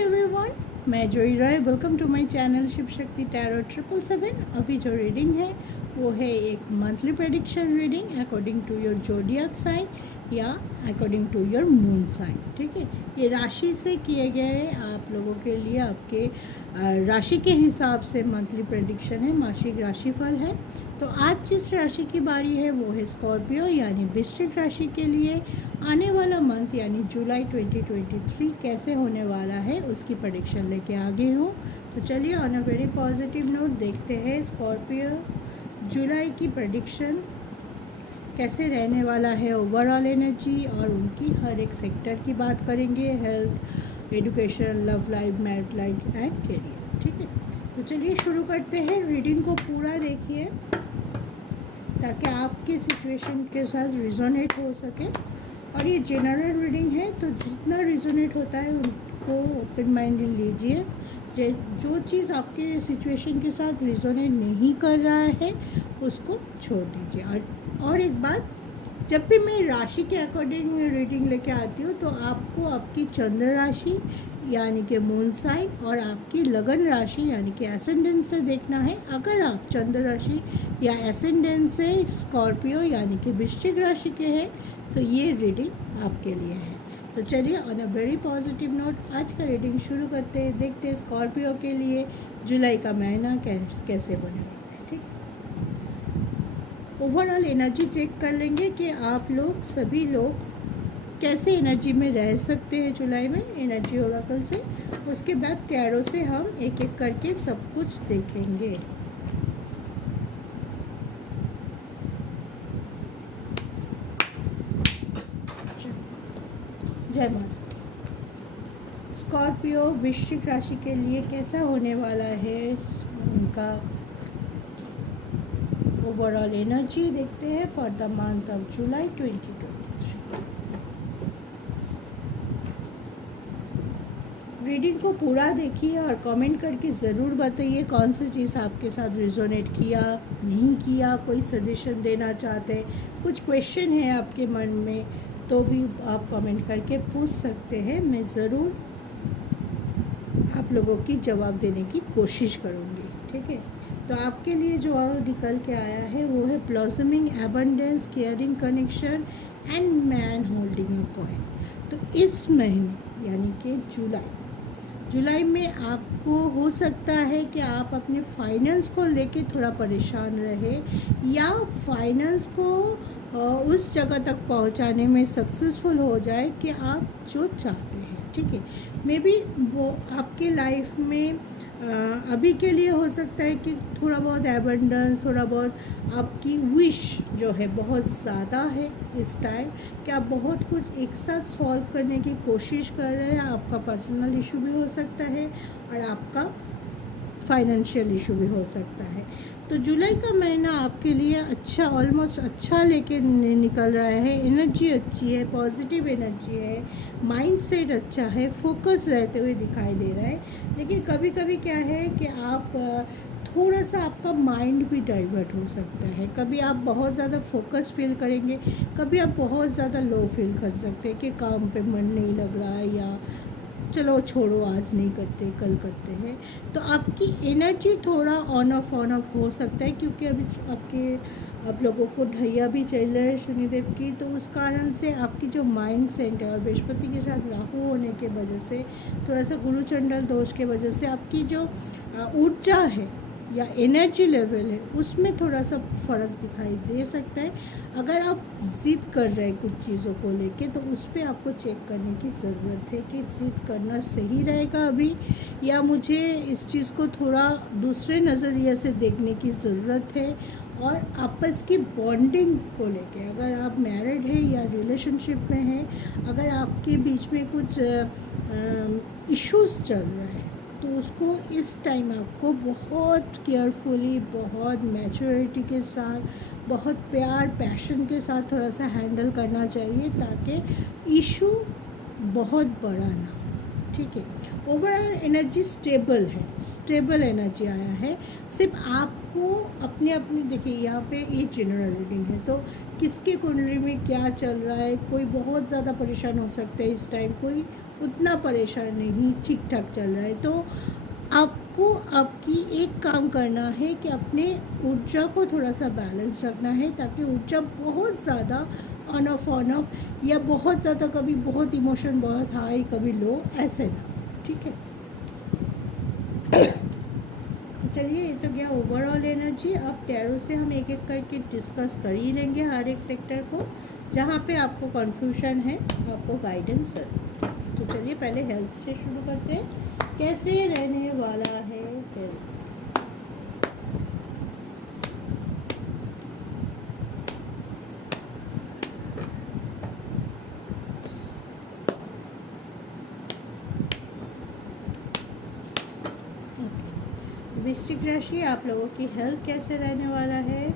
Everyone, मैं Joy Roy. Welcome to my channel Shiv Shakti tarot 777। अभी जो रीडिंग है वो है एक monthly prediction reading according to your zodiac sign या according to your moon sign. ठीक है, ये राशि से किए गए आप लोगों के लिए आपके राशि के हिसाब से मंथली प्रेडिक्शन है, मासिक राशिफल है। तो आज जिस राशि की बारी है वो है स्कॉर्पियो यानी वृश्चिक राशि के लिए आने वाला मंथ यानी जुलाई 2023 कैसे होने वाला है उसकी प्रेडिक्शन लेके आ गई हूँ। तो चलिए on a very positive note देखते हैं स्कॉर्पियो जुलाई की प्रेडिक्शन कैसे रहने वाला है, ओवरऑल एनर्जी और उनकी हर एक सेक्टर की बात करेंगे, health, education, love life, married life and career. ठीक है, तो चलिए शुरू करते हैं। रीडिंग को पूरा देखिए ताकि आपकी सिचुएशन के साथ रिजोनेट हो सके। और ये जनरल रीडिंग है तो जितना रिजोनेट होता है उनको ओपन माइंड लीजिए। जो चीज़ आपके सिचुएशन के साथ रिजोनेट नहीं कर रहा है उसको छोड़ दीजिए। और एक बात, जब भी मैं राशि के अकॉर्डिंग रीडिंग लेके आती हूँ तो आपको आपकी चंद्र राशि यानी कि मून साइन और आपकी लगन राशि यानी कि एसेंडेंट से देखना है। अगर आप चंद्र राशि या एसेंडेंट से स्कॉर्पियो यानी कि वृश्चिक राशि के हैं तो ये रीडिंग आपके लिए है। तो चलिए on a very positive note आज का रीडिंग शुरू करते हैं। देखते हैं स्कॉर्पियो के लिए जुलाई का महीना कैसे बने। ठीक, ओवरऑल एनर्जी चेक कर लेंगे कि आप लोग सभी लोग कैसे एनर्जी में रह सकते हैं जुलाई में एनर्जी ओरेकल से। उसके बाद टैरो से हम एक एक करके सब कुछ देखेंगे। जय माता। स्कॉर्पियो वृश्चिक राशि के लिए कैसा होने वाला है उनका ओवरऑल एनर्जी देखते हैं for the month of July 2023। Reading को पूरा देखिए और कमेंट करके ज़रूर बताइए कौन सी चीज़ आपके साथ रिजोनेट किया, नहीं किया, कोई सजेशन देना चाहते हैं, कुछ क्वेश्चन है आपके मन में तो भी आप कमेंट करके पूछ सकते हैं। मैं ज़रूर आप लोगों की जवाब देने की कोशिश करूँगी। ठीक है, तो आपके लिए जो निकल के आया है वो है blossoming abundance, caring connection and man holding a coin. तो इस महीने यानी कि जुलाई में आपको हो सकता है कि आप अपने फाइनेंस को लेके थोड़ा परेशान रहे या फाइनेंस को उस जगह तक पहुंचाने में सक्सेसफुल हो जाए कि आप जो चाहते हैं। ठीक है, मे बी वो आपके लाइफ में अभी के लिए हो सकता है कि थोड़ा बहुत एबंडेंस, थोड़ा बहुत आपकी विश जो है बहुत ज़्यादा है इस टाइम कि आप बहुत कुछ एक साथ सॉल्व करने की कोशिश कर रहे हैं। आपका पर्सनल इशू भी हो सकता है और आपका फाइनेंशियल इशू भी हो सकता है। तो जुलाई का महीना आपके लिए अच्छा, ऑलमोस्ट अच्छा लेके निकल रहा है। एनर्जी अच्छी है, पॉजिटिव एनर्जी है, माइंड सेट अच्छा है, फोकस रहते हुए दिखाई दे रहा है। लेकिन कभी कभी क्या है कि आप थोड़ा सा आपका माइंड भी डाइवर्ट हो सकता है। कभी आप बहुत ज़्यादा फोकस फील करेंगे, कभी आप बहुत ज़्यादा लो फील कर सकते हैं कि काम पे मन नहीं लग रहा है या चलो छोड़ो आज नहीं करते कल करते हैं। तो आपकी एनर्जी थोड़ा ऑन ऑफ हो सकता है क्योंकि अभी आप लोगों को ढैया भी चल रहा है शनिदेव की। तो उस कारण से आपकी जो माइंड सेट है और बृहस्पति के साथ राहु होने के वजह से, थोड़ा सा गुरु चंडल दोष के वजह से आपकी जो ऊर्जा है या एनर्जी लेवल है उसमें थोड़ा सा फ़र्क दिखाई दे सकता है। अगर आप ज़िद कर रहे हैं कुछ चीज़ों को लेके तो उस पर आपको चेक करने की ज़रूरत है कि ज़िद करना सही रहेगा अभी या मुझे इस चीज़ को थोड़ा दूसरे नज़रिए से देखने की ज़रूरत है। और आपस की बॉन्डिंग को लेके, अगर आप मैरिड हैं या रिलेशनशिप में हैं, अगर आपके बीच में कुछ इश्यूज़ चल रहा है तो उसको इस टाइम आपको बहुत केयरफुली, बहुत मैच्योरिटी के साथ, बहुत प्यार पैशन के साथ थोड़ा सा हैंडल करना चाहिए ताकि इशू बहुत बड़ा ना हो। ठीक है, ओवरऑल एनर्जी स्टेबल है, स्टेबल एनर्जी आया है। सिर्फ आपको अपने अपने देखिए, यहाँ पे ये जनरल रीडिंग है तो किसके कुंडली में क्या चल रहा है, कोई बहुत ज़्यादा परेशान हो सकता है इस टाइम, कोई उतना परेशान नहीं, ठीक ठाक चल रहा है। तो आपको आपकी एक काम करना है कि अपने ऊर्जा को थोड़ा सा बैलेंस रखना है, ताकि ऊर्जा बहुत ज़्यादा ऑन ऑफ या बहुत ज़्यादा कभी बहुत इमोशन बहुत हाई कभी लो, ऐसे ना, ठीक है। चलिए, ये तो गया ओवरऑल एनर्जी। अब टैरो से हम एक एक करके डिस्कस कर ही लेंगे हर एक सेक्टर को, जहाँ पे आपको कन्फ्यूजन है आपको गाइडेंस जरूर। तो चलिए पहले हेल्थ से शुरू करते हैं। कैसे रहने वाला है हेल्थ? वृश्चिक राशि, आप लोगों की हेल्थ कैसे रहने वाला है?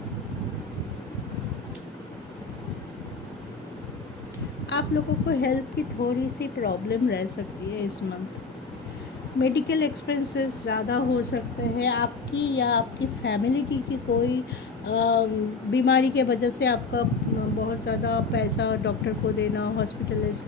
आप लोगों को हेल्थ की थोड़ी सी प्रॉब्लम रह सकती है इस मंथ। मेडिकल एक्सपेंसेस ज़्यादा हो सकते हैं आपकी या आपकी फैमिली की कोई बीमारी के वजह से आपका बहुत ज़्यादा पैसा डॉक्टर को देना, हॉस्पिटलाइज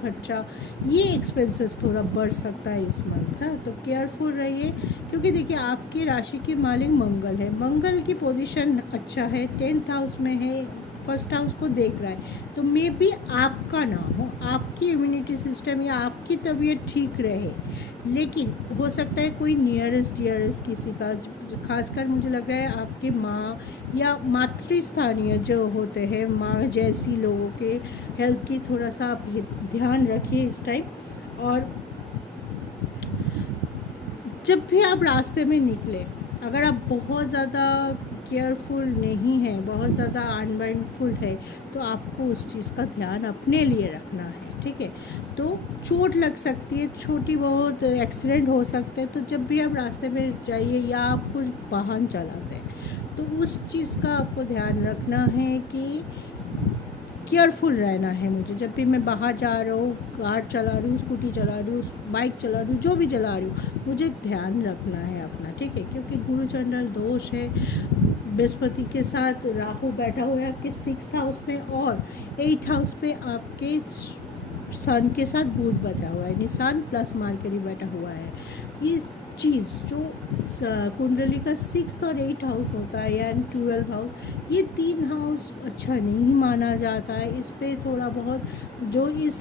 खर्चा, ये एक्सपेंसेस थोड़ा बढ़ सकता है इस मंथ। हाँ, तो केयरफुल रहिए, क्योंकि देखिए आपकी राशि की मालिक मंगल है। मंगल की पोजीशन अच्छा है, 10th हाउस में है, फर्स्ट हाउस को देख रहा है। तो मे बी आपका ना हो, आपकी इम्यूनिटी सिस्टम या आपकी तबीयत ठीक रहे, लेकिन हो सकता है कोई नियरेस्ट डियरेस्ट किसी का, खासकर मुझे लग रहा है आपकी माँ या मातृस्थानीय जो होते हैं माँ जैसी लोगों के हेल्थ की थोड़ा सा आप ध्यान रखिए इस टाइम। और जब भी आप रास्ते में निकले, अगर आप बहुत ज़्यादा केयरफुल नहीं है, बहुत ज़्यादा अनमाइंडफुल है, तो आपको उस चीज़ का ध्यान अपने लिए रखना है, ठीक है। तो चोट लग सकती है, छोटी बहुत एक्सीडेंट हो सकते हैं। तो जब भी आप रास्ते में जाइए या आप कुछ वाहन चलाते हैं, तो उस चीज़ का आपको ध्यान रखना है कि केयरफुल रहना है। मुझे जब भी मैं बाहर जा रहा हूँ, कार चला रही हूँ, स्कूटी चला रही हूँ, बाइक चला रही हूँ, जो भी चला रही हूँ, मुझे ध्यान रखना है अपना, ठीक है। क्योंकि गुरु चंद्र दोष है, बृहस्पति के साथ राहु बैठा हुआ है आपके 6th हाउस में, और 8th हाउस पे आपके सन के साथ बुध बैठा हुआ है, यानी सन प्लस मार्करी बैठा हुआ है। ये चीज़ जो कुंडली का 6th और 8th हाउस होता है या 12th हाउस, ये 3 हाउस अच्छा नहीं माना जाता है। इस पे थोड़ा बहुत जो इस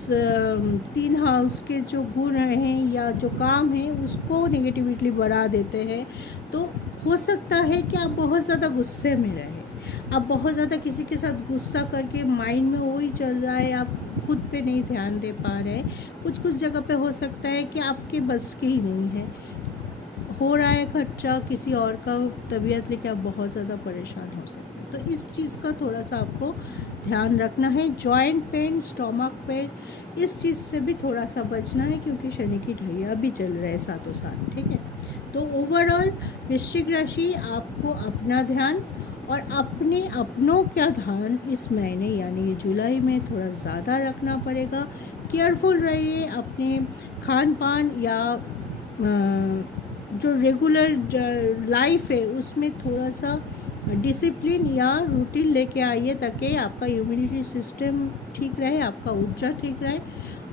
3 हाउस के जो गुण हैं या जो काम हैं उसको नेगेटिविटी बढ़ा देते हैं। तो हो सकता है कि आप बहुत ज़्यादा गुस्से में रहें, आप बहुत ज़्यादा किसी के साथ गुस्सा करके माइंड में वही चल रहा है, आप खुद पे नहीं ध्यान दे पा रहे हैं। कुछ जगह पे हो सकता है कि आपके बस की ही नहीं है, हो रहा है खर्चा किसी और का तबीयत लेके आप बहुत ज़्यादा परेशान हो सकते हैं। तो इस चीज़ का थोड़ा सा आपको ध्यान रखना है। जॉइंट पेन, स्टोमक पेन, इस चीज़ से भी थोड़ा सा बचना है, क्योंकि शनि की ढैया भी चल रहा है साथों साथ, ठीक है। तो ओवरऑल वृश्चिक राशि, आपको अपना ध्यान और अपने अपनों का ध्यान इस महीने यानी जुलाई में थोड़ा ज़्यादा रखना पड़ेगा। केयरफुल रहिए अपने खान पान या जो रेगुलर लाइफ है उसमें थोड़ा सा डिसिप्लिन या रूटीन लेके आइए, ताकि आपका इम्यूनिटी सिस्टम ठीक रहे, आपका ऊर्जा ठीक रहे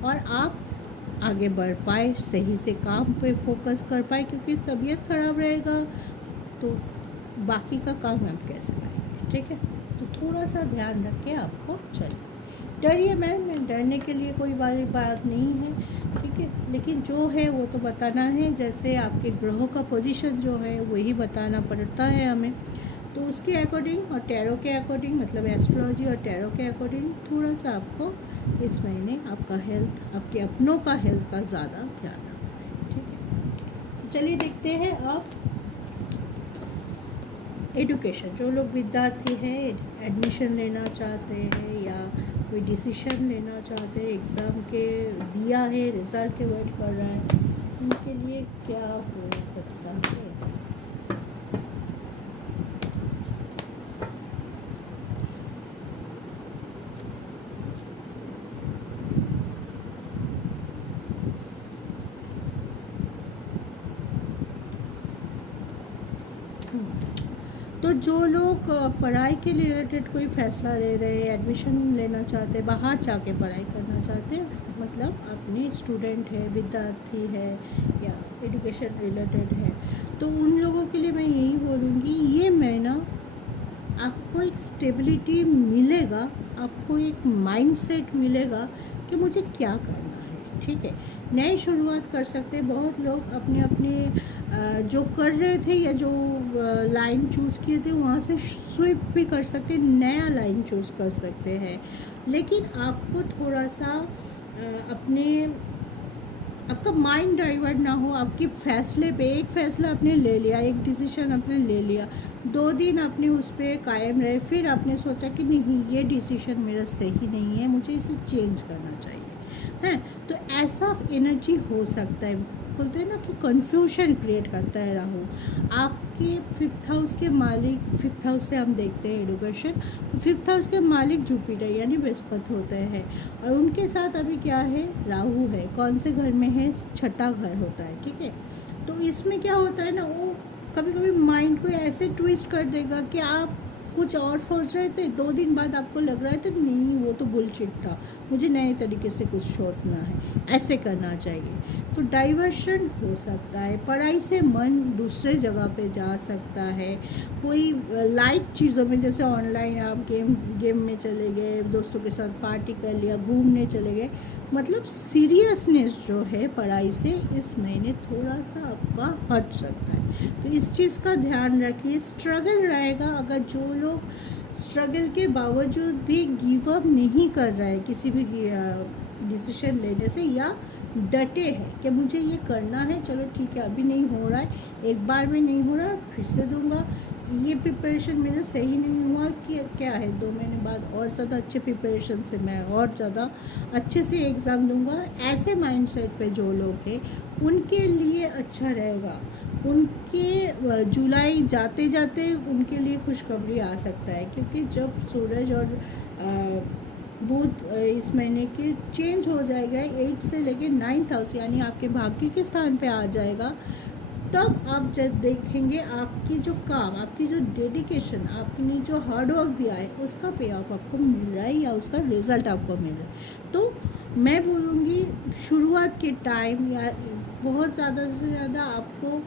और आप आगे बढ़ पाए, सही से काम पे फोकस कर पाए। क्योंकि तबीयत ख़राब रहेगा तो बाकी का काम आप कैसे करेंगे, ठीक है। तो थोड़ा सा ध्यान रख के आपको चलिए। डरिए मैं डरने के लिए कोई बड़ी बात नहीं है, ठीक है। लेकिन जो है वो तो बताना है, जैसे आपके ग्रहों का पोजीशन जो है वही बताना पड़ता है हमें। तो उसके अकॉर्डिंग और टैरो के अकॉर्डिंग, मतलब एस्ट्रोलॉजी और टैरो के अकॉर्डिंग थोड़ा सा आपको इस महीने आपका हेल्थ, आपके अपनों का हेल्थ का ज़्यादा ध्यान रखना है, ठीक है। चलिए देखते हैं अब एडुकेशन। जो लोग विद्यार्थी हैं, एडमिशन लेना चाहते हैं या कोई डिसीजन लेना चाहते हैं, एग्ज़ाम के दिया है, रिज़ल्ट के वेट कर रहा है, उनके लिए क्या हो सकता है? तो जो लोग पढ़ाई के रिलेटेड कोई फ़ैसला ले रहे हैं, एडमिशन लेना चाहते हैं, बाहर जाके पढ़ाई करना चाहते हैं, मतलब अपने स्टूडेंट है, विद्यार्थी है या एजुकेशन रिलेटेड है, तो उन लोगों के लिए मैं यही बोलूँगी, ये महीना आपको एक स्टेबिलिटी मिलेगा, आपको एक माइंडसेट मिलेगा कि मुझे क्या करना है। ठीक है, नई शुरुआत कर सकते हैं। बहुत लोग अपने अपने जो कर रहे थे या जो लाइन चूज़ किए थे वहाँ से स्विप भी कर सकते हैं, नया लाइन चूज़ कर सकते हैं। लेकिन आपको थोड़ा सा अपने आपका माइंड डाइवर्ट ना हो, आपके फैसले पे, एक फ़ैसला आपने ले लिया, एक डिसीजन आपने ले लिया, 2 दिन आपने उस पर कायम रहे, फिर आपने सोचा कि नहीं ये डिसीजन मेरा सही नहीं है, मुझे इसे चेंज करना चाहिए, हैं, तो ऐसा एनर्जी हो सकता है। बोलते हैं ना कि कन्फ्यूजन क्रिएट करता है राहु। आपके 5th हाउस के मालिक, 5th हाउस से हम देखते हैं एडुकेशन, तो 5th हाउस के मालिक जुपिटर यानी बृहस्पति होते हैं, और उनके साथ अभी क्या है, राहु है। कौन से घर में है, 6ठा घर होता है। ठीक है, तो इसमें क्या होता है ना, वो कभी कभी माइंड को ऐसे ट्विस्ट कर देगा कि आप कुछ और सोच रहे थे, 2 दिन बाद आपको लग रहा है तो नहीं वो तो बुलशिट था, मुझे नए तरीके से कुछ सोचना है, ऐसे करना चाहिए। तो डाइवर्शन हो सकता है, पढ़ाई से मन दूसरे जगह पे जा सकता है, कोई लाइट चीज़ों में, जैसे ऑनलाइन आप गेम में चले गए, दोस्तों के साथ पार्टी कर लिया, घूमने चले गए, मतलब सीरियसनेस जो है पढ़ाई से इस महीने थोड़ा सा आपका हट सकता है। तो इस चीज़ का ध्यान रखिए। स्ट्रगल रहेगा, अगर जो लोग स्ट्रगल के बावजूद भी गिव अप नहीं कर रहा है किसी भी डिसीजन लेने से, या डटे हैं कि मुझे ये करना है, चलो ठीक है अभी नहीं हो रहा है, एक बार में नहीं हो रहा फिर से दूंगा, ये प्रिपरेशन मेरा सही नहीं हुआ कि क्या है 2 महीने बाद और ज़्यादा अच्छे प्रिपरेशन से मैं और ज़्यादा अच्छे से एग्ज़ाम दूंगा, ऐसे माइंडसेट पे जो लोग हैं उनके लिए अच्छा रहेगा। उनके जुलाई जाते जाते उनके लिए खुशखबरी आ सकता है, क्योंकि जब सूरज और बुध इस महीने के चेंज हो जाएगा 8 से लेके 9th हाउस यानी आपके भाग्य के स्थान पे आ जाएगा, तब आप जब देखेंगे आपकी जो काम, आपकी जो डेडिकेशन, आपने जो हार्ड वर्क दिया है उसका पे ऑफ आपको मिल रहा है या उसका रिज़ल्ट आपको मिल रहा है। तो मैं बोलूँगी शुरुआत के टाइम या बहुत ज़्यादा से ज़्यादा आपको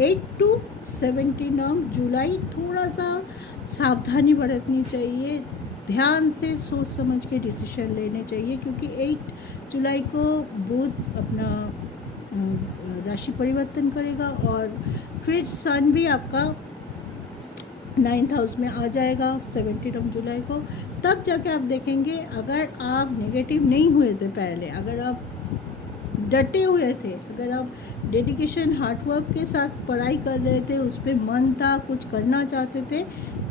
8 to 17 जुलाई थोड़ा सा सावधानी बरतनी चाहिए, ध्यान से सोच समझ के डिसीजन लेने चाहिए, क्योंकि 8 जुलाई को बुध अपना राशि परिवर्तन करेगा और फिर सन भी आपका 9th हाउस में आ जाएगा 17 जुलाई को। तब जाके आप देखेंगे, अगर आप नेगेटिव नहीं हुए थे पहले, अगर आप डटे हुए थे, अगर आप डेडिकेशन हार्डवर्क के साथ पढ़ाई कर रहे थे, उस पर मन था, कुछ करना चाहते थे,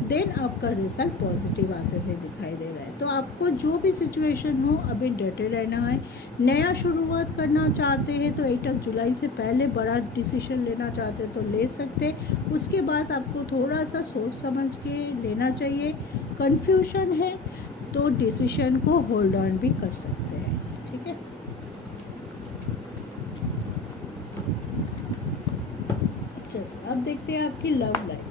देन आपका रिजल्ट पॉजिटिव आते हुए दिखाई दे रहा है। तो आपको जो भी सिचुएशन हो अभी डटे रहना है। नया शुरुआत करना चाहते हैं तो 8 जुलाई से पहले बड़ा डिसीजन लेना चाहते हैं तो ले सकते, उसके बाद आपको थोड़ा सा सोच समझ के लेना चाहिए। कन्फ्यूजन है तो डिसीजन को होल्ड ऑन भी कर सकते हैं। ठीक है, चलो अब देखते हैं आपकी लव लाइफ।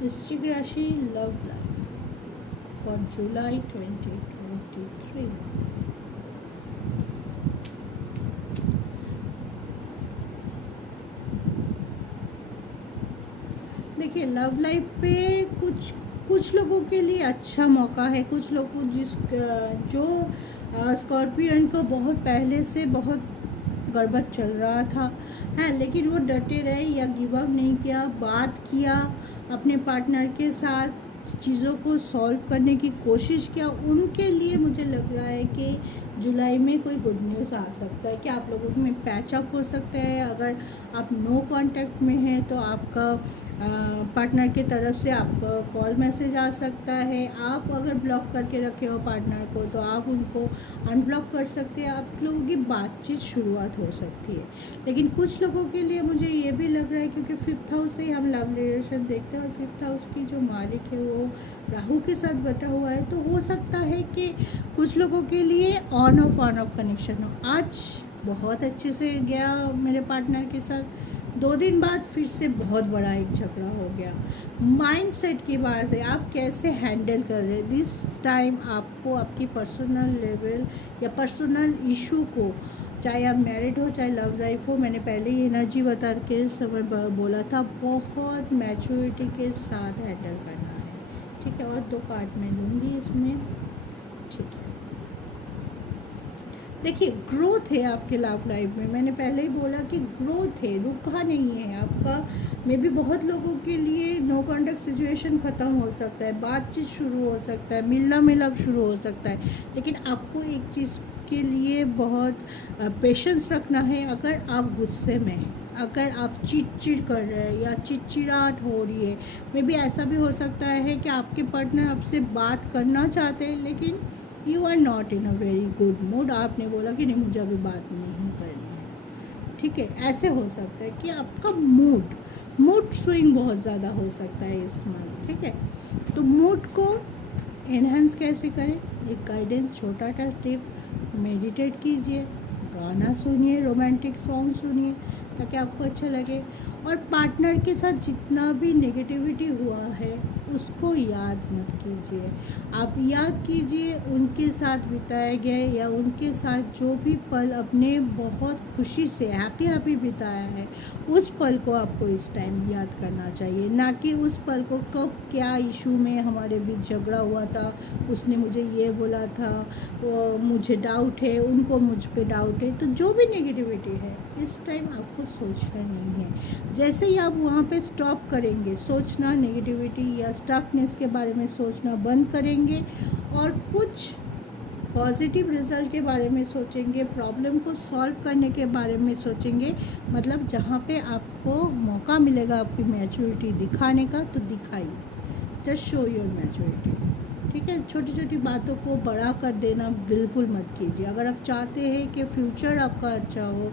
वृश्चिक राशि लव लाइफ फॉर जुलाई 2023। देखिए, लव लाइफ पे कुछ लोगों के लिए अच्छा मौका है, कुछ लोगों जो स्कॉर्पियन को बहुत पहले से बहुत गड़बड़ चल रहा था, है, लेकिन वो डटे रहे या गिव अप नहीं किया, बात किया अपने पार्टनर के साथ, चीज़ों को सॉल्व करने की कोशिश किया, उनके लिए मुझे लग रहा है कि जुलाई में कोई गुड न्यूज़ आ सकता है कि आप लोगों में पैच अप हो सकता है। अगर आप नो कांटेक्ट में हैं तो आपका पार्टनर के तरफ से आपको कॉल मैसेज आ सकता है। आप अगर ब्लॉक करके रखे हो पार्टनर को तो आप उनको अनब्लॉक कर सकते हैं। आप लोगों की बातचीत शुरुआत हो सकती है। लेकिन कुछ लोगों के लिए मुझे ये भी लग रहा है, क्योंकि 5th हाउस से ही हम लव रिलेशन देखते हैं और 5th हाउस की जो मालिक है वो राहु के साथ बटा हुआ है, तो हो सकता है कि कुछ लोगों के लिए ऑन ऑफ कनेक्शन हो। आज बहुत अच्छे से गया मेरे पार्टनर के साथ, 2 दिन बाद फिर से बहुत बड़ा एक झगड़ा हो गया। माइंडसेट की बात है, आप कैसे हैंडल कर रहे हैं दिस टाइम। आपको आपकी पर्सनल लेवल या पर्सनल इशू को, चाहे आप मैरिड हो चाहे लव लाइफ हो, मैंने पहले ही एनर्जी बता के समय बोला था, बहुत मैच्योरिटी के साथ हैंडल करना है। ठीक है, और 2 कार्ड मैं लूँगी इसमें। ठीक है, देखिए ग्रोथ है आपके लव लाइफ में। मैंने पहले ही बोला कि ग्रोथ है, रुका नहीं है आपका। मे भी बहुत लोगों के लिए नो कॉन्टैक्ट सिचुएशन ख़त्म हो सकता है, बातचीत शुरू हो सकता है, मिलना मिलाप शुरू हो सकता है। लेकिन आपको एक चीज़ के लिए बहुत पेशेंस रखना है। अगर आप गुस्से में हैं, अगर आप चिड़चिड़ कर रहे हैं या चिड़चिड़ाहट हो रही है, मे भी ऐसा भी हो सकता है कि आपके पार्टनर आपसे बात करना चाहते हैं लेकिन you are not in a very good mood. आपने बोला कि नहीं मुझे अभी बात नहीं करनी है। ठीक है, ऐसे हो सकता है कि आपका मूड स्विंग बहुत ज़्यादा हो सकता है इस मंथ। ठीक है, तो मूड को एनहांस कैसे करें, एक गाइडेंस छोटा सा टिप, मेडिटेट कीजिए, गाना सुनिए, रोमांटिक सॉन्ग सुनिए ताकि आपको अच्छा लगे। और पार्टनर के साथ जितना भी नेगेटिविटी हुआ है उसको याद मत कीजिए। आप याद कीजिए उनके साथ बिताए गए या उनके साथ जो भी पल अपने बहुत खुशी से हैप्पी बिताया है, उस पल को आपको इस टाइम याद करना चाहिए, ना कि उस पल को कब क्या इशू में हमारे बीच झगड़ा हुआ था, उसने मुझे ये बोला था, वो मुझे डाउट है, उनको मुझ पे डाउट है। तो जो भी नेगेटिविटी है इस टाइम आपको सोचना नहीं है। जैसे ही आप वहाँ पे स्टॉप करेंगे सोचना, नेगेटिविटी या स्टकनेस के बारे में सोचना बंद करेंगे और कुछ पॉजिटिव रिजल्ट के बारे में सोचेंगे, प्रॉब्लम को सॉल्व करने के बारे में सोचेंगे, मतलब जहाँ पे आपको मौका मिलेगा आपकी मैच्योरिटी दिखाने का तो दिखाइए, जस्ट शो योर मैच्योरिटी। ठीक है, छोटी छोटी बातों को बड़ा कर देना बिल्कुल मत कीजिए। अगर आप चाहते हैं कि फ्यूचर आपका अच्छा हो,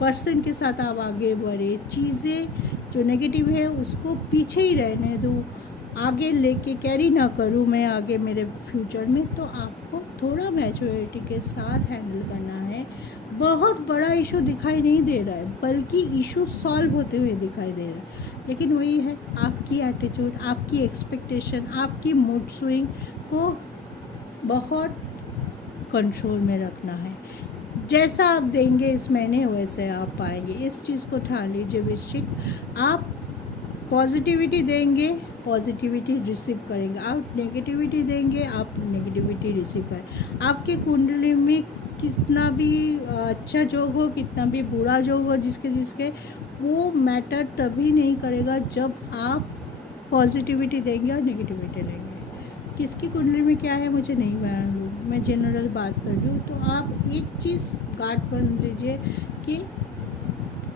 पर्सन के साथ आप आगे बढ़े, चीज़ें जो नेगेटिव है उसको पीछे ही रहने दूँ, आगे लेके कैरी ना करूँ मैं आगे मेरे फ्यूचर में, तो आपको थोड़ा मैच्योरिटी के साथ हैंडल करना है। बहुत बड़ा इशू दिखाई नहीं दे रहा है, बल्कि इशू सॉल्व होते हुए दिखाई दे रहा है। लेकिन वही है, आपकी एटीट्यूड, आपकी एक्सपेक्टेशन, आपकी मूड स्विंग को बहुत कंट्रोल में रखना है। जैसा आप देंगे इस महीने वैसे आप पाएंगे, इस चीज़ को ठान लीजिए वृश्चिक। आप पॉजिटिविटी देंगे, पॉजिटिविटी रिसीव करेंगे। आप नेगेटिविटी देंगे, आप नेगेटिविटी रिसीव करें। आपके कुंडली में कितना भी अच्छा जोग हो, कितना भी बुरा जोग हो, जिसके वो मैटर तभी नहीं करेगा जब आप पॉजिटिविटी देंगे और नेगेटिविटी लेंगे। किसकी कुंडली में क्या है मुझे नहीं मालूम, मैं जनरल बात कर रही हूँ। तो आप एक चीज़ गार्ड बन लीजिए कि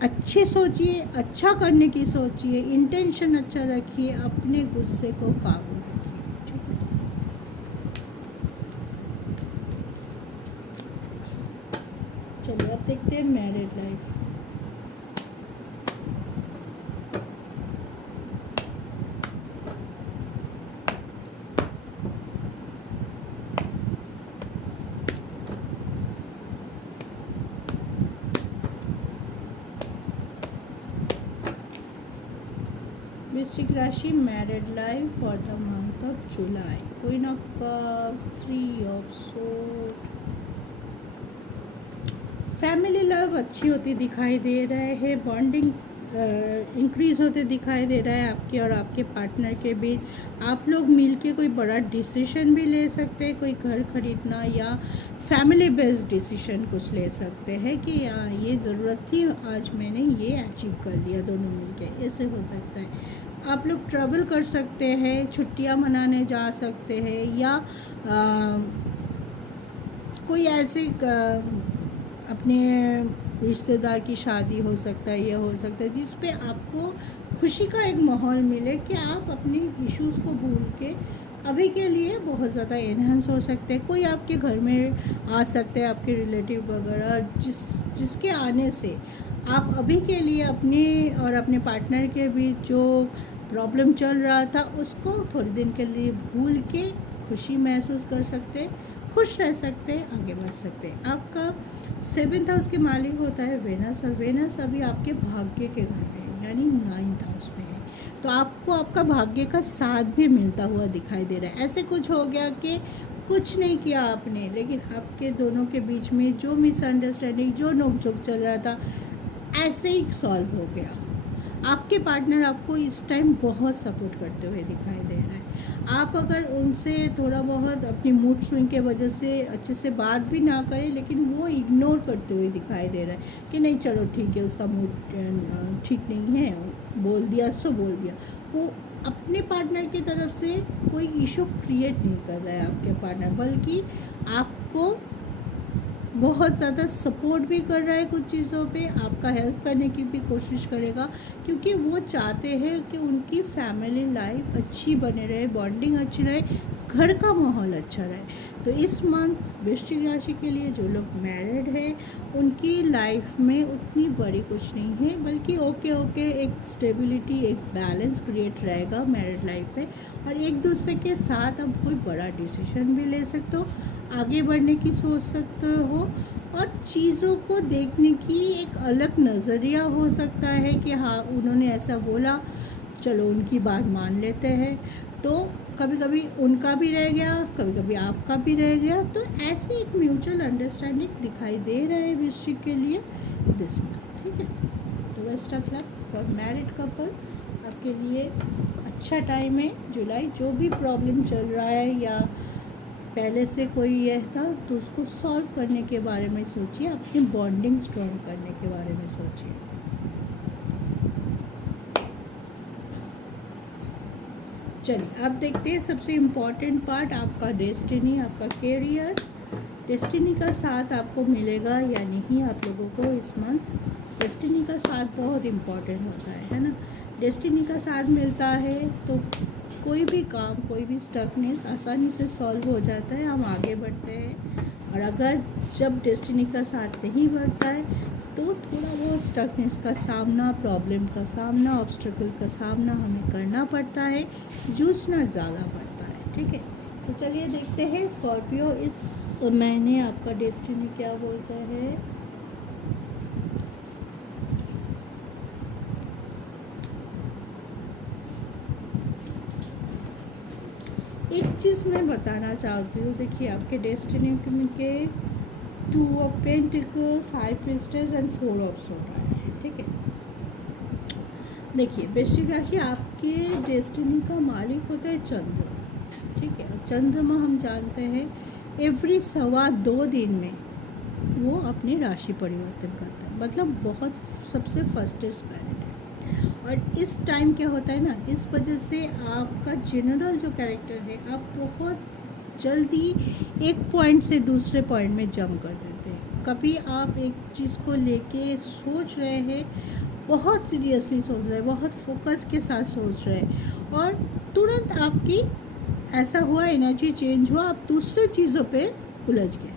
अच्छे सोचिए, अच्छा करने की सोचिए, इंटेंशन अच्छा रखिए, अपने गुस्से को काबू रखिए। ठीक है, चलिए अब देखते हैं मैरिड लाइफ। वृश्चिक राशि, married life for the month of July. Queen of cups, 3 of sword. Family love अच्छी होती दिखाई दे रहे हैं, बॉन्डिंग इंक्रीज होते दिखाई दे रहा है आपके और आपके पार्टनर के बीच। आप लोग मिलके कोई बड़ा डिसीजन भी ले सकते हैं, कोई घर खरीदना या फैमिली बेस्ड डिसीजन कुछ ले सकते हैं कि ये ज़रूरत थी, आज मैंने ये अचीव कर लिया दोनों मिलके, ऐसे हो सकता है। आप लोग ट्रैवल कर सकते हैं, छुट्टियां मनाने जा सकते हैं, या कोई ऐसे अपने रिश्तेदार की शादी हो सकता है, यह हो सकता है जिस पे आपको खुशी का एक माहौल मिले कि आप अपनी इश्यूज़ को भूल के अभी के लिए बहुत ज़्यादा एनहांस हो सकते हैं। कोई आपके घर में आ सकते हैं, आपके रिलेटिव वगैरह, जिसके आने से आप अभी के लिए अपने और अपने पार्टनर के बीच जो प्रॉब्लम चल रहा था उसको थोड़े दिन के लिए भूल के खुशी महसूस कर सकते, खुश रह सकते, आगे बढ़ सकते। आपका 7th हाउस के मालिक होता है वेनस, और वेनस अभी आपके भाग्य के घर में है, यानी 9th हाउस में है। तो आपको आपका भाग्य का साथ भी मिलता हुआ दिखाई दे रहा है। ऐसे कुछ हो गया कि कुछ नहीं किया आपने, लेकिन आपके दोनों के बीच में जो मिसअंडरस्टैंडिंग, जो नोकझोंक चल रहा था, ऐसे ही सॉल्व हो गया। आपके पार्टनर आपको इस टाइम बहुत सपोर्ट करते हुए दिखाई दे रहा है। आप अगर उनसे थोड़ा बहुत अपनी मूड स्विंग के वजह से अच्छे से बात भी ना करें, लेकिन वो इग्नोर करते हुए दिखाई दे रहा है कि नहीं चलो ठीक है, उसका मूड ठीक नहीं है, बोल दिया सो बोल दिया। वो अपने पार्टनर की तरफ से कोई इशू क्रिएट नहीं कर रहा है आपके पार्टनर, बल्कि आपको बहुत ज़्यादा सपोर्ट भी कर रहा है कुछ चीज़ों पे, आपका हेल्प करने की भी कोशिश करेगा, क्योंकि वो चाहते हैं कि उनकी फैमिली लाइफ अच्छी बने रहे, बॉन्डिंग अच्छी रहे, घर का माहौल अच्छा रहे। तो इस मंथ वृश्चिक राशि के लिए जो लोग मैरिड हैं उनकी लाइफ में उतनी बड़ी कुछ नहीं है, बल्कि ओके एक स्टेबिलिटी, एक बैलेंस क्रिएट रहेगा मैरिड लाइफ में, और एक दूसरे के साथ अब कोई बड़ा डिसीजन भी ले सकते हो, आगे बढ़ने की सोच सकते हो, और चीज़ों को देखने की एक अलग नज़रिया हो सकता है कि हाँ उन्होंने ऐसा बोला, चलो उनकी बात मान लेते हैं। तो कभी कभी उनका भी रह गया, कभी कभी आपका भी रह गया, तो ऐसे एक म्यूचुअल अंडरस्टैंडिंग दिखाई दे रहा है वृश्चिक के लिए दिस मंथ। ठीक है, तो best of luck for married couple. आपके लिए अच्छा टाइम है जुलाई। जो भी प्रॉब्लम चल रहा है या पहले से कोई यह था तो उसको सॉल्व करने के बारे में सोचिए, अपनी बॉन्डिंग स्ट्रॉन्ग करने के बारे में सोचिए। चलिए अब देखते हैं सबसे इम्पॉर्टेंट पार्ट, आपका डेस्टिनी, आपका कैरियर। डेस्टिनी का साथ आपको मिलेगा या नहीं आप लोगों को इस मंथ। डेस्टिनी का साथ बहुत इम्पॉर्टेंट होता है ना। डेस्टिनी का साथ मिलता है तो कोई भी काम, कोई भी स्टकनेस आसानी से सॉल्व हो जाता है, हम आगे बढ़ते हैं। और अगर जब डेस्टिनी का साथ नहीं बढ़ता है तो थोड़ा बहुत स्टकनेस का सामना, प्रॉब्लम का सामना, ऑब्स्टेकल का सामना हमें करना पड़ता है, जूझना ज़्यादा पड़ता है। ठीक है, तो चलिए देखते हैं स्कॉर्पियो इस महीने आपका डेस्टिनी क्या बोलता है। एक चीज़ मैं बताना चाहती हूँ, देखिए आपके डेस्टिनी के 2 of pentacles, high priestess and 4 of sword आया है। ठीक है, देखिए वृश्चिक राशि आपके डेस्टिनी का मालिक होता है चंद्रमा। ठीक है, चंद्रमा हम जानते हैं एवरी 2.25 दिन में वो अपनी राशि परिवर्तन करता है, मतलब बहुत सबसे फर्स्टेस्ट प्लैनेट है। और इस टाइम क्या होता है ना, इस वजह से आपका जनरल जो कैरेक्टर है, आप बहुत जल्दी एक पॉइंट से दूसरे पॉइंट में जंप कर देते हैं। कभी आप एक चीज़ को लेके सोच रहे हैं, बहुत सीरियसली सोच रहे हैं, बहुत फोकस के साथ सोच रहे हैं, और तुरंत आपकी ऐसा हुआ, एनर्जी चेंज हुआ, आप दूसरे चीज़ों पे उलझ गए।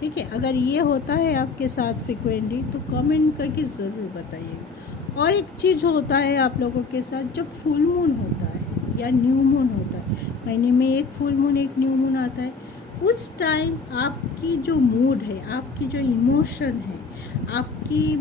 ठीक है, अगर ये होता है आपके साथ फ्रिक्वेंटली तो कमेंट करके ज़रूर बताइएगा। और एक चीज़ होता है आप लोगों के साथ, जब फुल मून होता है या न्यू मून होता है, महीने में एक फुल मून एक न्यू मून आता है, उस टाइम आपकी जो मूड है, आपकी जो इमोशन है, आपकी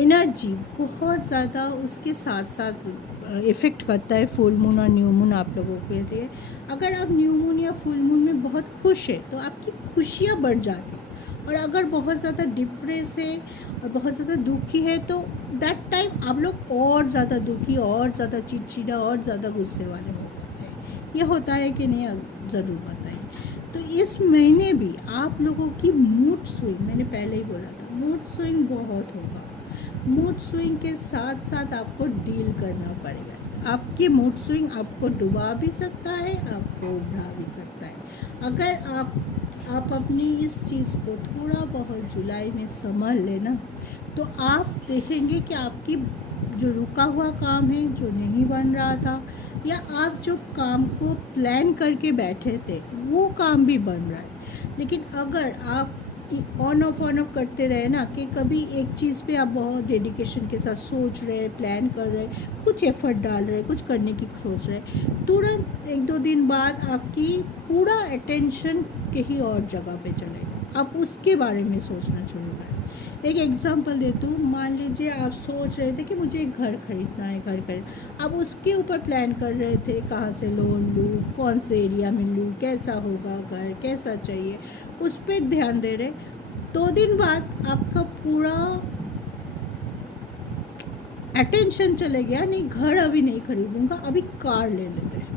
एनर्जी बहुत ज़्यादा उसके साथ साथ इफ़ेक्ट करता है फुल मून और न्यू मून आप लोगों के लिए। अगर आप न्यू मून या फुल मून में बहुत खुश है तो आपकी खुशियाँ बढ़ जाती हैं, और अगर बहुत ज़्यादा डिप्रेस है और बहुत ज़्यादा दुखी है तो दैट टाइम आप लोग और ज़्यादा दुखी, और ज़्यादा चिड़चिड़ा, और ज़्यादा गुस्से वाले हो जाते हैं। ये होता है कि नहीं, ज़रूर बताइए। तो इस महीने भी आप लोगों की मूड स्विंग, मैंने पहले ही बोला था, मूड स्विंग बहुत होगा। मूड स्विंग के साथ साथ आपको डील करना पड़ेगा। आपकी मूड स्विंग आपको डुबा भी सकता है, आपको उभरा भी सकता है। अगर आप अपनी इस चीज़ को थोड़ा बहुत जुलाई में संभाल लेना तो आप देखेंगे कि आपकी जो रुका हुआ काम है, जो नहीं बन रहा था, या आप जो काम को प्लान करके बैठे थे वो काम भी बन रहा है। लेकिन अगर आप ऑन ऑफ करते रहे ना, कि कभी एक चीज़ पे आप बहुत डेडिकेशन के साथ सोच रहे, प्लान कर रहे, कुछ एफर्ट डाल रहे, कुछ करने की सोच रहे, तुरंत 1-2 दिन बाद आपकी पूरा अटेंशन कहीं और जगह पे चलेगा, आप उसके बारे में सोचना शुरू करें। एक एग्जांपल देती हूँ, मान लीजिए आप सोच रहे थे कि मुझे एक घर खरीदना है, घर खरीद, आप उसके ऊपर प्लान कर रहे थे, कहाँ से लोन लूँ, कौन से एरिया में लूँ, कैसा होगा घर, कैसा चाहिए, उस पर ध्यान दे रहे। 2 दिन बाद आपका पूरा अटेंशन चले गया, नहीं घर अभी नहीं खरीदूंगा, अभी कार ले लेते हैं।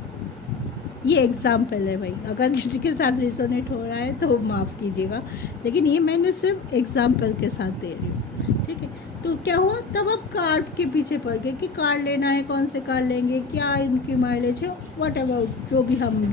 ये एग्जाम्पल है भाई, अगर किसी के साथ रिजोनेट हो रहा है तो माफ़ कीजिएगा, लेकिन ये मैंने सिर्फ एग्जाम्पल के साथ दे रही हूँ, ठीक है। तो क्या हुआ, तब आप कार के पीछे पड़ गए कि कार लेना है, कौन से कार लेंगे, क्या इनकी माइलेज है, वट एवर, जो भी हम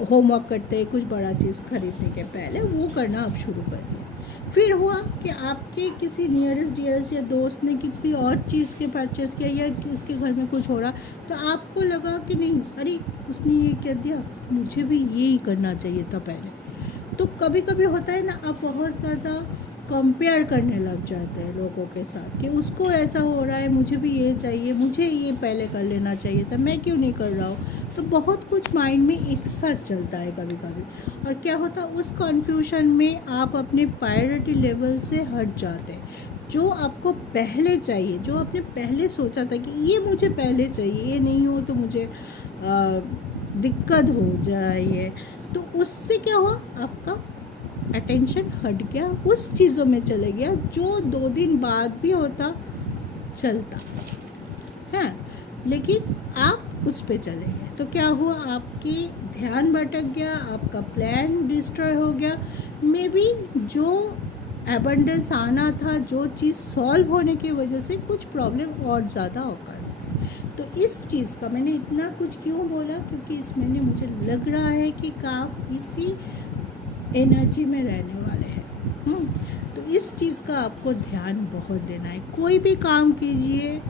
होमवर्क करते हैं कुछ बड़ा चीज़ खरीदने के पहले, वो करना आप शुरू कर दिया। फिर हुआ कि आपके किसी नियरेस्ट डियरेस्ट या दोस्त ने किसी और चीज़ के परचेज़ किया, या उसके घर में कुछ हो रहा, तो आपको लगा कि नहीं, अरे उसने ये कह दिया, मुझे भी यही करना चाहिए था पहले। तो कभी कभी होता है ना, आप बहुत ज़्यादा कंपेयर करने लग जाते हैं लोगों के साथ, कि उसको ऐसा हो रहा है, मुझे भी ये चाहिए, मुझे ये पहले कर लेना चाहिए था, मैं क्यों नहीं कर रहा हूँ। तो बहुत कुछ माइंड में एक साथ चलता है कभी कभी, और क्या होता है, उस कन्फ्यूजन में आप अपने प्रायोरिटी लेवल से हट जाते हैं। जो आपको पहले चाहिए, जो आपने पहले सोचा था कि ये मुझे पहले चाहिए, ये नहीं हो तो मुझे दिक्कत हो जाए, तो उससे क्या हुआ, आपका अटेंशन हट गया, उस चीज़ों में चले गया जो 2 दिन बाद भी होता चलता है, लेकिन आप उस पे चले गए। तो क्या हुआ, आपकी ध्यान भटक गया, आपका प्लान डिस्ट्रॉय हो गया, मे बी जो एबंडेंस आना था, जो चीज़ सॉल्व होने की वजह से कुछ प्रॉब्लम और ज़्यादा होकर। तो इस चीज़ का मैंने इतना कुछ क्यों बोला, क्योंकि इसमें मुझे लग रहा है कि आप इसी एनर्जी में रहने वाले हैं। तो इस चीज़ का आपको ध्यान बहुत देना है। कोई भी काम कीजिए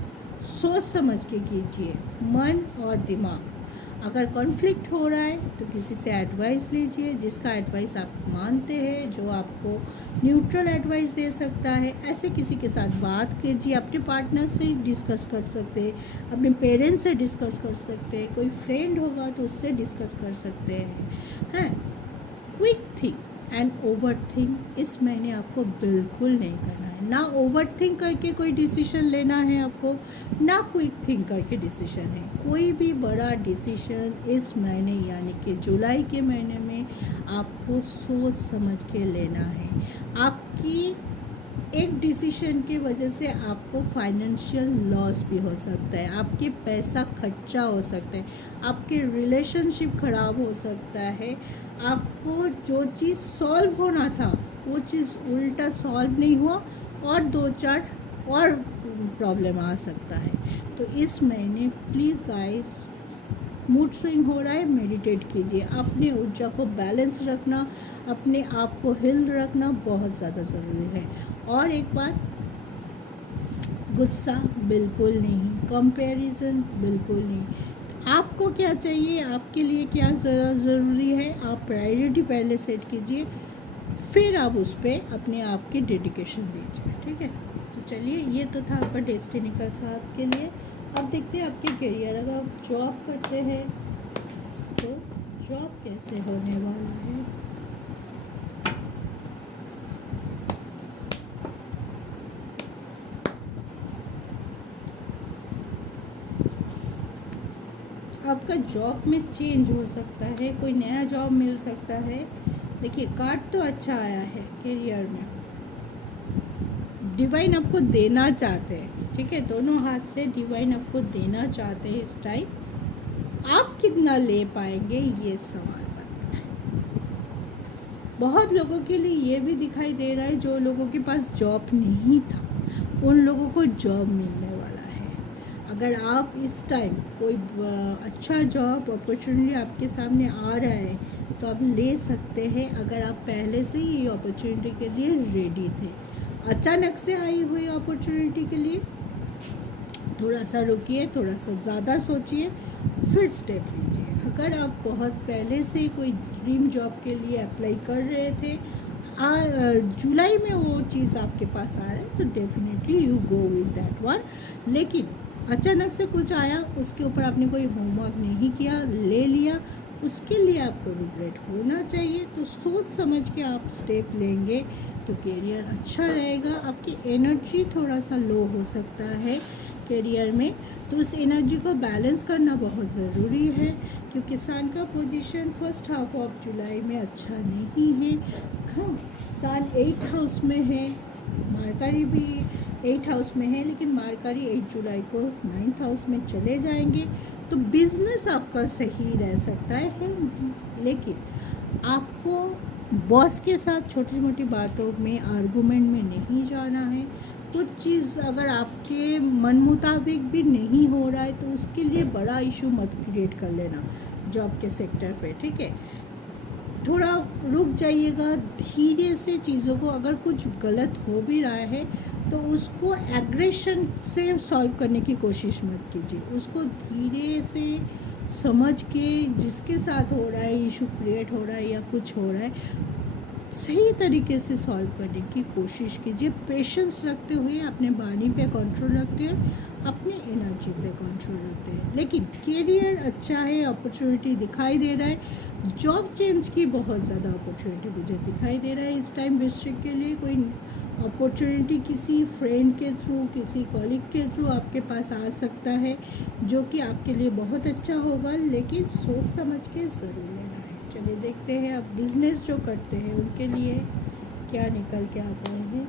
सोच समझ के कीजिए, मन और दिमाग। अगर कॉन्फ्लिक्ट हो रहा है तो किसी से एडवाइस लीजिए, जिसका एडवाइस आप मानते हैं, जो आपको न्यूट्रल एडवाइस दे सकता है, ऐसे किसी के साथ बात कीजिए। अपने पार्टनर से डिस्कस कर सकते हैं, अपने पेरेंट्स से डिस्कस कर सकते हैं, कोई फ्रेंड होगा तो उससे डिस्कस कर सकते हैं। Quick think and over think इस महीने आपको बिल्कुल नहीं करना है। ना ओवर थिंक करके कोई डिसीजन लेना है आपको, ना क्विक थिंक करके डिसीजन है। कोई भी बड़ा डिसीजन इस महीने यानी कि जुलाई के महीने में आपको सोच समझ के लेना है। आपकी एक डिसीजन की वजह से आपको फाइनेंशियल लॉस भी हो सकता है, आपके पैसा खर्चा हो सकता है, आपके रिलेशनशिप ख़राब हो सकता है, आपको जो चीज़ सॉल्व होना था वो चीज़ उल्टा सॉल्व नहीं हुआ, और 2-4 और प्रॉब्लम आ सकता है। तो इस महीने प्लीज़ गाइस, मूड स्विंग हो रहा है, मेडिटेट कीजिए। अपने ऊर्जा को बैलेंस रखना, अपने आप को हिल रखना बहुत ज़्यादा ज़रूरी है। और एक बार, गुस्सा बिल्कुल नहीं, कंपैरिजन बिल्कुल नहीं। आपको क्या चाहिए, आपके लिए क्या ज़रूरी है, आप प्रायोरिटी पहले सेट कीजिए, फिर आप उस पर अपने आप की डेडिकेशन दीजिए, ठीक है। तो चलिए, ये तो था आपका डेस्टिनी का साथ के लिए। अब देखते हैं आपके करियर, अगर आप जॉब करते हैं तो जॉब कैसे होने वाला है। आपका जॉब में चेंज हो सकता है, कोई नया जॉब मिल सकता है। देखिए, कार्ड तो अच्छा आया है, करियर में डिवाइन आपको देना चाहते हैं, ठीक है। दोनों हाथ से डिवाइन आपको देना चाहते हैं इस टाइम। आप कितना ले पाएंगे, ये सवाल बनता है। बहुत लोगों के लिए ये भी दिखाई दे रहा है, जो लोगों के पास जॉब नहीं था उन लोगों को जॉब मिलने वाला है। अगर आप इस टाइम कोई अच्छा जॉब अपॉर्चुनिटी आपके सामने आ रहा है तो आप ले सकते हैं, अगर आप पहले से ही अपॉर्चुनिटी के लिए रेडी थे। अचानक से आई हुई अपॉर्चुनिटी के लिए थोड़ा सा रुकिए, थोड़ा सा ज़्यादा सोचिए, फिर स्टेप लीजिए। अगर आप बहुत पहले से कोई ड्रीम जॉब के लिए अप्लाई कर रहे थे, जुलाई में वो चीज़ आपके पास आ रहा है, तो definitely you go with that one. लेकिन अचानक से कुछ आया, उसके ऊपर आपने कोई होमवर्क नहीं किया, ले लिया, उसके लिए आपको रिग्रेट होना चाहिए। तो सोच समझ के आप स्टेप लेंगे तो करियर अच्छा रहेगा। आपकी एनर्जी थोड़ा सा लो हो सकता है करियर में, तो उस एनर्जी को बैलेंस करना बहुत ज़रूरी है, क्योंकि सन का position first half of July में अच्छा नहीं है। हाँ, सन 8 हाउस में है, मार्करी भी 8 हाउस में है, लेकिन मार्करी 8 जुलाई को 9th हाउस में चले जाएंगे, तो बिजनेस आपका सही रह सकता है। लेकिन आपको बॉस के साथ छोटी मोटी बातों में आर्गूमेंट में नहीं जाना है। कुछ चीज़ अगर आपके मन मुताबिक भी नहीं हो रहा है, तो उसके लिए बड़ा इशू मत क्रिएट कर लेना जॉब के सेक्टर पे, ठीक है। थोड़ा रुक जाइएगा, धीरे से चीज़ों को, अगर कुछ गलत हो भी रहा है तो उसको एग्रेशन से सॉल्व करने की कोशिश मत कीजिए। उसको धीरे से समझ के, जिसके साथ हो रहा है, इशू क्रिएट हो रहा है या कुछ हो रहा है, सही तरीके से सॉल्व करने की कोशिश कीजिए। पेशेंस रखते हुए, अपने वाणी पे कंट्रोल रखते हुए, अपने एनर्जी पे कंट्रोल रखते हैं। लेकिन करियर अच्छा है, अपॉर्चुनिटी दिखाई दे रहा है, जॉब चेंज की बहुत ज़्यादा अपॉर्चुनिटी मुझे दिखाई दे रहा है इस टाइम डिस्ट्रिक्ट के लिए। कोई अपॉर्चुनिटी किसी फ्रेंड के थ्रू, किसी कॉलीग के थ्रू आपके पास आ सकता है, जो कि आपके लिए बहुत अच्छा होगा, लेकिन सोच समझ के ज़रूर लेना है। चलिए देखते हैं अब बिज़नेस जो करते हैं उनके लिए क्या निकल के आता है।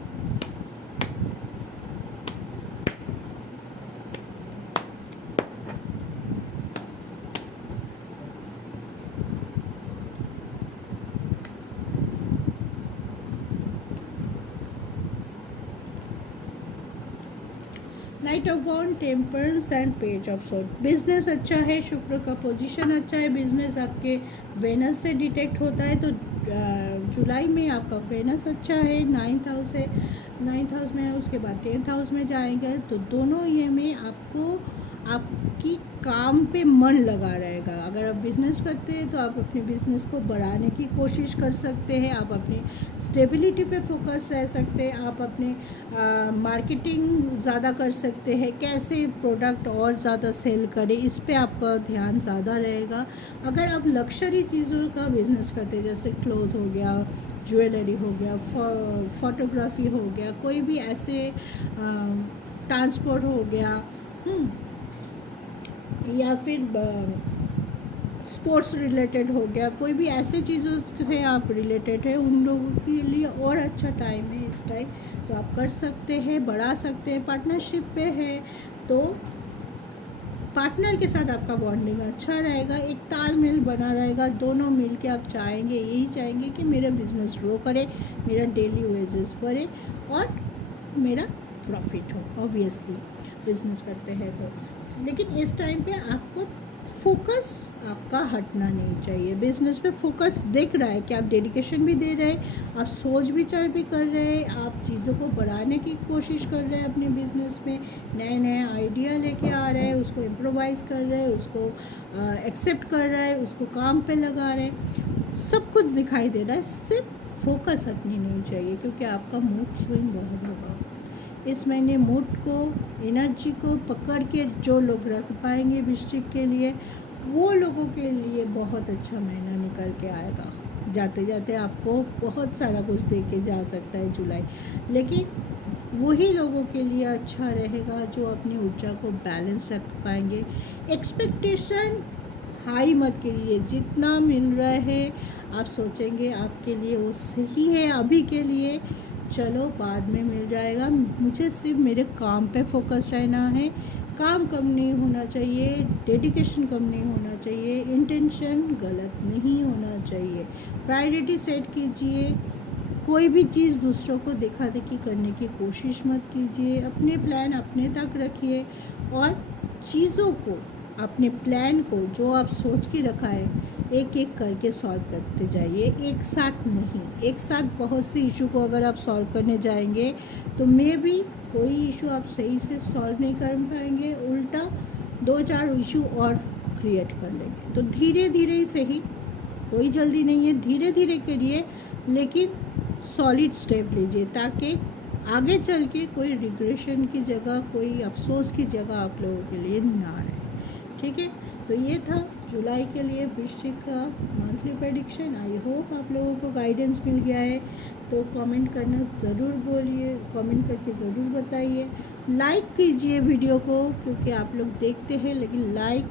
Knight of wand, temperance and page of sword. Business अच्छा है, शुक्र का पोजीशन अच्छा है, बिजनेस आपके वेनस से डिटेक्ट होता है, तो जुलाई में आपका वेनस अच्छा है, 9th हाउस है, 9th हाउस में है, उसके बाद 10th हाउस में जाएंगे, तो दोनों ये में आपको आपकी काम पे मन लगा रहेगा। अगर आप बिज़नेस करते हैं तो आप अपने बिज़नेस को बढ़ाने की कोशिश कर सकते हैं, आप अपनी स्टेबिलिटी पे फोकस रह सकते हैं, आप अपने मार्केटिंग ज़्यादा कर सकते हैं, कैसे प्रोडक्ट और ज़्यादा सेल करें, इस पे आपका ध्यान ज़्यादा रहेगा। अगर आप लक्जरी चीज़ों का बिज़नेस करते हैं, जैसे क्लोथ हो गया, ज्वेलरी हो गया, फोटोग्राफी हो गया, कोई भी ऐसे ट्रांसपोर्ट हो गया, या फिर स्पोर्ट्स रिलेटेड हो गया, कोई भी ऐसे चीज़ों से आप रिलेटेड है, उन लोगों के लिए और अच्छा टाइम है इस टाइम, तो आप कर सकते हैं, बढ़ा सकते हैं। पार्टनरशिप पे है तो पार्टनर के साथ आपका बॉन्डिंग अच्छा रहेगा, एक तालमेल बना रहेगा, दोनों मिल के आप चाहेंगे, यही चाहेंगे कि मेरा बिजनेस ग्रो करे, मेरा डेली वेजेस बढ़े और मेरा प्रॉफिट हो। ऑब्वियसली बिजनेस करते हैं तो, लेकिन इस टाइम पे आपको फोकस आपका हटना नहीं चाहिए। बिजनेस पे फोकस दिख रहा है कि आप डेडिकेशन भी दे रहे हैं, आप सोच विचार भी कर रहे हैं, आप चीज़ों को बढ़ाने की कोशिश कर रहे हैं अपने बिजनेस में, नए नए आइडिया लेके आ रहे हैं, उसको इम्प्रोवाइज़ कर रहे हैं, उसको एक्सेप्ट कर रहे हैं, उसको काम पे लगा रहे हैं, सब कुछ दिखाई दे रहा है। सिर्फ फोकस हटनी नहीं चाहिए, क्योंकि आपका मूड स्विंग बहुत होगा इस महीने। मूड को, एनर्जी को पकड़ के जो लोग रख पाएंगे वृश्चिक के लिए, वो लोगों के लिए बहुत अच्छा महीना निकल के आएगा। जाते जाते आपको बहुत सारा कुछ दे के जा सकता है जुलाई, लेकिन वही लोगों के लिए अच्छा रहेगा जो अपनी ऊर्जा को बैलेंस रख पाएंगे। एक्सपेक्टेशन हाई मत करिए, जितना मिल रहा है आप सोचेंगे आपके लिए वो सही है अभी के लिए, चलो बाद में मिल जाएगा। मुझे सिर्फ मेरे काम पे फोकस रहना है, काम कम नहीं होना चाहिए, डेडिकेशन कम नहीं होना चाहिए, इंटेंशन गलत नहीं होना चाहिए। प्रायोरिटी सेट कीजिए, कोई भी चीज़ दूसरों को देखा देखी करने की कोशिश मत कीजिए, अपने प्लान अपने तक रखिए और चीज़ों को, अपने प्लान को जो आप सोच के रखा है एक एक करके सॉल्व करते जाइए, एक साथ नहीं। एक साथ बहुत से इशू को अगर आप सॉल्व करने जाएंगे तो मे बी कोई इशू आप सही से सॉल्व नहीं कर पाएंगे, उल्टा 2-4 इशू और क्रिएट कर लेंगे। तो धीरे धीरे ही सही, कोई जल्दी नहीं है, धीरे धीरे करिए, लेकिन सॉलिड स्टेप लीजिए ताकि आगे चल के कोई रिग्रेशन की जगह, कोई अफसोस की जगह आप लोगों के लिए ना रहे। ठीक है, तो ये था जुलाई के लिए वृश्चिक का मंथली प्रेडिक्शन। आई होप आप लोगों को गाइडेंस मिल गया है। तो कमेंट करना ज़रूर बोलिए, कमेंट करके ज़रूर बताइए। लाइक कीजिए वीडियो को, क्योंकि आप लोग देखते हैं, लेकिन लाइक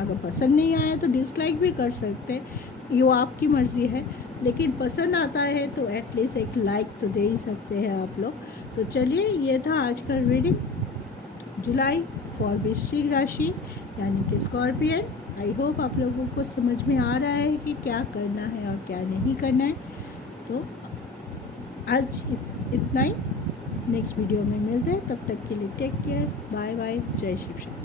अगर पसंद नहीं आया तो डिसलाइक भी कर सकते हैं, ये आपकी मर्ज़ी है। लेकिन पसंद आता है तो एटलीस्ट एक लाइक तो दे ही सकते हैं आप लोग। तो चलिए, ये था आज का रीडिंग जुलाई फॉर वृश्चिक राशि यानी कि स्कॉर्पियन। आई होप आप लोगों को समझ में आ रहा है कि क्या करना है और क्या नहीं करना है। तो आज इतना ही, नेक्स्ट वीडियो में मिलते हैं, तब तक के लिए टेक केयर, बाय बाय, जय शिव शंकर।